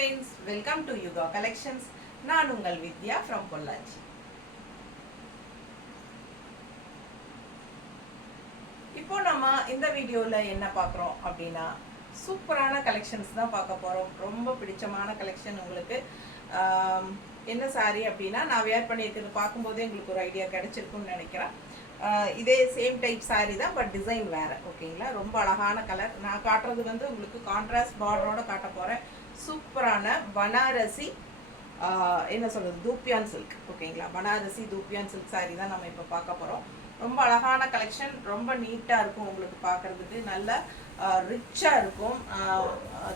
friends, welcome to Yuga Collections. நான் உங்கள் வித்யா from Pollachi. இப்போ நம்ம இந்த வீடியோல என்ன பார்க்குறோம் அப்படின்னா சூப்பரான கலெக்ஷன்ஸ் தான் பார்க்க போறோம். ரொம்ப பிடிச்சமான கலெக்ஷன் உங்களுக்கு. என்ன சாரி அப்படின்னா நான் வேர் பண்ணியிருக்கிறது பார்க்கும்போதே உங்களுக்கு ஒரு ஐடியா கிடைச்சிருக்கும்னு நினைக்கிறேன். இதே சேம் டைப் சாரி தான், பட் டிசைன் வேறு. ஓகேங்களா, ரொம்ப அழகான கலர். நான் காட்டுறது வந்து உங்களுக்கு கான்ட்ராஸ்ட் பார்டரோட காட்ட போகிறேன். சூப்பரான பனாரசி என்ன சொல்கிறது, தூப்பியான் சில்க். ஓகேங்களா, பனாரசி தூப்பியான் சில்க் சாரி தான் நம்ம இப்போ பார்க்க போகிறோம். ரொம்ப அழகான கலெக்ஷன், ரொம்ப நீட்டாக இருக்கும் உங்களுக்கு பார்க்குறதுக்கு, நல்ல ரிச்சாக இருக்கும்.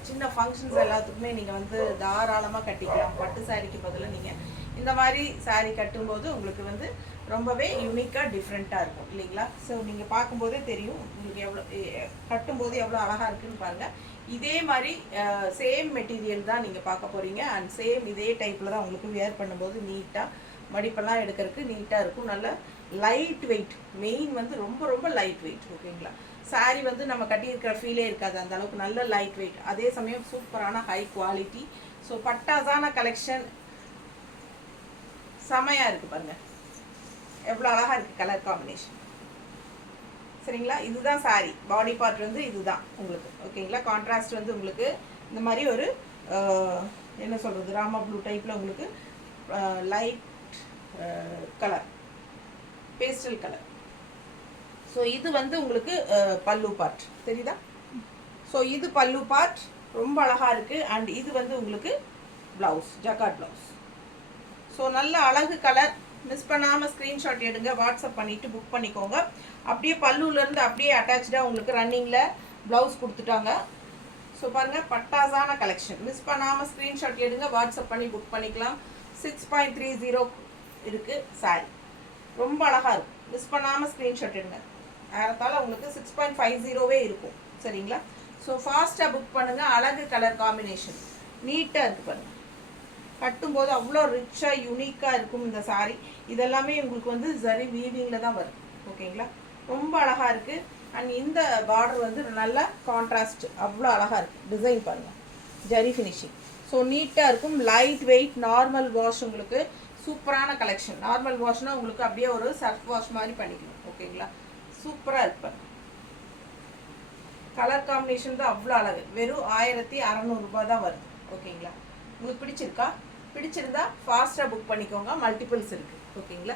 சின்ன ஃபங்க்ஷன்ஸ் எல்லாத்துக்குமே நீங்கள் வந்து தாராளமாக கட்டிக்கலாம். பட்டு சாரிக்கு பதிலாக நீங்கள் இந்த மாதிரி சாரீ கட்டும்போது உங்களுக்கு வந்து ரொம்பவே யூனிக்காக டிஃப்ரெண்ட்டாக இருக்கும் இல்லைங்களா. ஸோ நீங்கள் பார்க்கும்போதே தெரியும் உங்களுக்கு எவ்வளோ கட்டும்போது எவ்வளோ அழகாக இருக்குதுன்னு பாருங்கள். இதே மாதிரி சேம் மெட்டீரியல் தான் நீங்கள் பார்க்க போகிறீங்க. அண்ட் சேம் இதே டைப்பில் தான் உங்களுக்கு வேர் பண்ணும்போது நீட்டாக மடிப்பெல்லாம் எடுக்கிறதுக்கு நீட்டாக இருக்கும். நல்ல லைட் வெயிட், மெயின் வந்து ரொம்ப ரொம்ப லைட் வெயிட். ஓகேங்களா, சாரீ வந்து நம்ம கட்டியிருக்கிற ஃபீலே இருக்காது, அந்த அளவுக்கு நல்ல லைட் வெயிட். அதே சமயம் சூப்பரான ஹை குவாலிட்டி. ஸோ பட்டாசான கலெக்ஷன் செமையாக இருக்குது பாருங்கள், எவ்வளோ அழகாக இருக்குது கலர் காம்பினேஷன். சரிங்களா, இதுதான் சாரி பாடி பார்ட் வந்து இதுதான் உங்களுக்கு. ஓகேங்களா, கான்ட்ராஸ்ட் வந்து உங்களுக்கு இந்த மாதிரி ஒரு என்ன சொல்கிறது, ராமா ப்ளூ டைப்பில் உங்களுக்கு light colour, pastel colour. So இது வந்து உங்களுக்கு பல்லு பார்ட் தெரியுதா. ஸோ இது பல்லு பார்ட் ரொம்ப அழகாக இருக்குது. அண்ட் இது வந்து உங்களுக்கு ப்ளவுஸ், ஜக்கார்ட் ப்ளவுஸ். ஸோ நல்ல அழகு கலர். மிஸ் பண்ணாமல் ஸ்க்ரீன்ஷாட் எடுங்க, வாட்ஸ்அப் பண்ணிவிட்டு புக் பண்ணிக்கோங்க. அப்படியே பல்லுலேருந்து அப்படியே அட்டாச்சாக உங்களுக்கு ரன்னிங்கில் ப்ளவுஸ் கொடுத்துட்டாங்க. ஸோ பாருங்கள், பட்டாசான கலெக்ஷன். மிஸ் பண்ணாமல் ஸ்க்ரீன்ஷாட் எடுங்க, வாட்ஸ்அப் பண்ணி புக் பண்ணிக்கலாம். 6.30 இருக்குது சாரி, ரொம்ப அழகாக இருக்கும். மிஸ் பண்ணாமல் ஸ்க்ரீன்ஷாட் எடுங்க. அதனால் உங்களுக்கு 6.50 இருக்கும். சரிங்களா, ஸோ ஃபாஸ்ட்டாக புக் பண்ணுங்கள். அழகு கலர் காம்பினேஷன், நீட்டாக இருக்குது பாருங்கள். கட்டும்போது அவ்வளோ ரிச்சாக யூனிக்காக இருக்கும் இந்த சாரீ. இதெல்லாமே உங்களுக்கு வந்து சரி வீவிங்கில் தான் வரும். ஓகேங்களா, ரொம்ப அழகாக இருக்குது. அண்ட் இந்த பார்டர் வந்து நல்ல கான்ட்ராஸ்ட், அவ்வளோ அழகாக இருக்குது. டிசைன் பாருங்கள், ஜரி ஃபினிஷிங். ஸோ நீட்டாக இருக்கும், லைட் வெயிட், நார்மல் வாஷ். உங்களுக்கு சூப்பரான கலெக்ஷன். நார்மல் வாஷ்னால் உங்களுக்கு அப்படியே ஒரு சர்ஃப் வாஷ் மாதிரி பண்ணிக்கணும். ஓகேங்களா, சூப்பராக இருப்பாங்க. கலர் காம்பினேஷன் தான் அவ்வளோ அழகு. வெறும் 1600 தான் வருது. ஓகேங்களா, உங்களுக்கு பிடிச்சிருக்கா? பிடிச்சிருந்தா ஃபாஸ்ட்டாக புக் பண்ணிக்கோங்க. மல்டிபிள்ஸ் இருக்குது. ஓகேங்களா,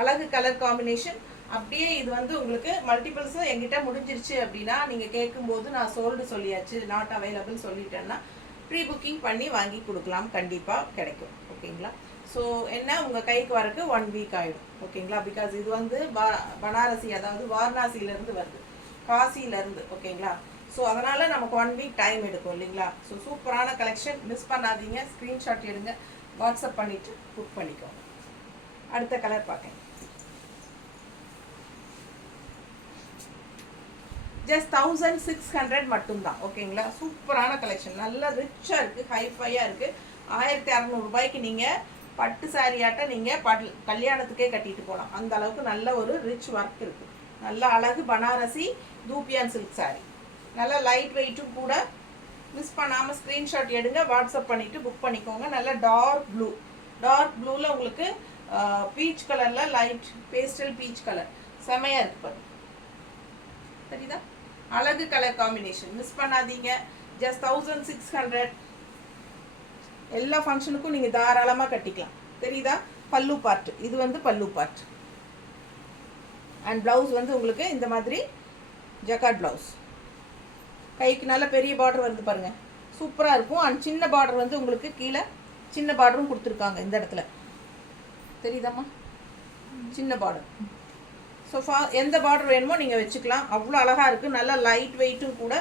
அழகு கலர் காம்பினேஷன். அப்படியே இது வந்து உங்களுக்கு மல்டிபிள்ஸும் எங்கிட்ட முடிஞ்சிருச்சு அப்படின்னா நீங்கள் கேட்கும்போது நான் சோல்டு சொல்லியாச்சு, நாட் அவைலபிள் சொல்லிட்டேன்னா ப்ரீ புக்கிங் பண்ணி வாங்கி கொடுக்கலாம், கண்டிப்பாக கிடைக்கும். ஓகேங்களா, ஸோ என்ன உங்கள் கைக்கு வரக்கு 1 வீக் ஆகிடும். ஓகேங்களா, பிகாஸ் இது வந்து பனாரசி, அதாவது வாரணாசியிலேருந்து வருது, காசியிலேருந்து. ஓகேங்களா, ஸோ அதனால் நமக்கு 1 வீக் டைம் எடுக்கும் இல்லைங்களா. ஸோ சூப்பரான கலெக்ஷன், மிஸ் பண்ணாதீங்க. ஸ்க்ரீன்ஷாட் எடுங்க, வாட்ஸ்அப் பண்ணிவிட்டு புக் பண்ணிக்கோங்க. அடுத்த கலர் பார்க்கேன். ஜஸ்ட் 1600 மட்டும்தான். ஓகேங்களா, சூப்பரான கலெக்ஷன், நல்ல ரிச்சாக இருக்குது, ஹைஃபையாக இருக்குது. 1600 நீங்கள் பட்டு சாரியாட்ட நீங்கள் கல்யாணத்துக்கே கட்டிட்டு போகலாம். அந்த அளவுக்கு நல்ல ஒரு ரிச் ஒர்க் இருக்குது. நல்ல அழகு பனாரசி தூப்பியான் சில்க் சாரி, நல்ல லைட் வெயிட்டும் கூட. மிஸ் பண்ணாமல் ஸ்க்ரீன்ஷாட் எடுங்க, வாட்ஸ்அப் பண்ணிவிட்டு புக் பண்ணிக்கோங்க. நல்ல டார்க் ப்ளூ, டார்க் ப்ளூவில் உங்களுக்கு பீச் கலரில் லைட் பேஸ்டல் பீச் கலர் செமையாக இருக்குது பாருங்க. சரிதா, அழகு கலர் காம்பினேஷன், மிஸ் பண்ணாதீங்க. ஜஸ்ட் 1600. எல்லா ஃபங்க்ஷனுக்கும் நீங்கள் தாராளமாக கட்டிக்கலாம். தெரியுதா, பல்லு பார்ட். இது வந்து பல்லு பார்ட். அண்ட் ப்ளவுஸ் வந்து உங்களுக்கு இந்த மாதிரி ஜக்கார்ட் ப்ளவுஸ். கைக்கு நல்ல பெரிய பார்டர் வருது பாருங்கள், சூப்பராக இருக்கும். அண்ட் சின்ன பார்டர் வந்து உங்களுக்கு கீழே சின்ன பார்டரும் கொடுத்துருக்காங்க இந்த இடத்துல. தெரியுதாம்மா, சின்ன பார்டர். ஸோ எந்த பார்டர் வேணுமோ நீங்கள் வச்சுக்கலாம். அவ்வளோ அழகாக இருக்குது. நல்ல லைட் வெயிட்டும் கூட,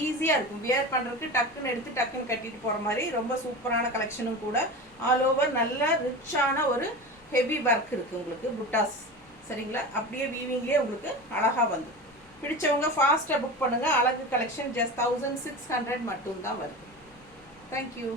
ஈஸியாக இருக்கும் வியர் பண்ணுறதுக்கு. டக்குன்னு எடுத்து டக்குன்னு கட்டிட்டு போகிற மாதிரி ரொம்ப சூப்பரான கலெக்ஷனும் கூட. ஆல் ஓவர் நல்ல ரிச்சான ஒரு ஹெவி ஒர்க் இருக்குது உங்களுக்கு, புட்டாஸ். சரிங்களா, அப்படியே வீவிங்லேயே உங்களுக்கு அழகாக வந்து. பிடிச்சவங்க ஃபாஸ்ட்டாக புக் பண்ணுங்கள். அழகு கலெக்ஷன் ஜஸ்ட் 1600 மட்டும்தான் வருது. தேங்க்யூ.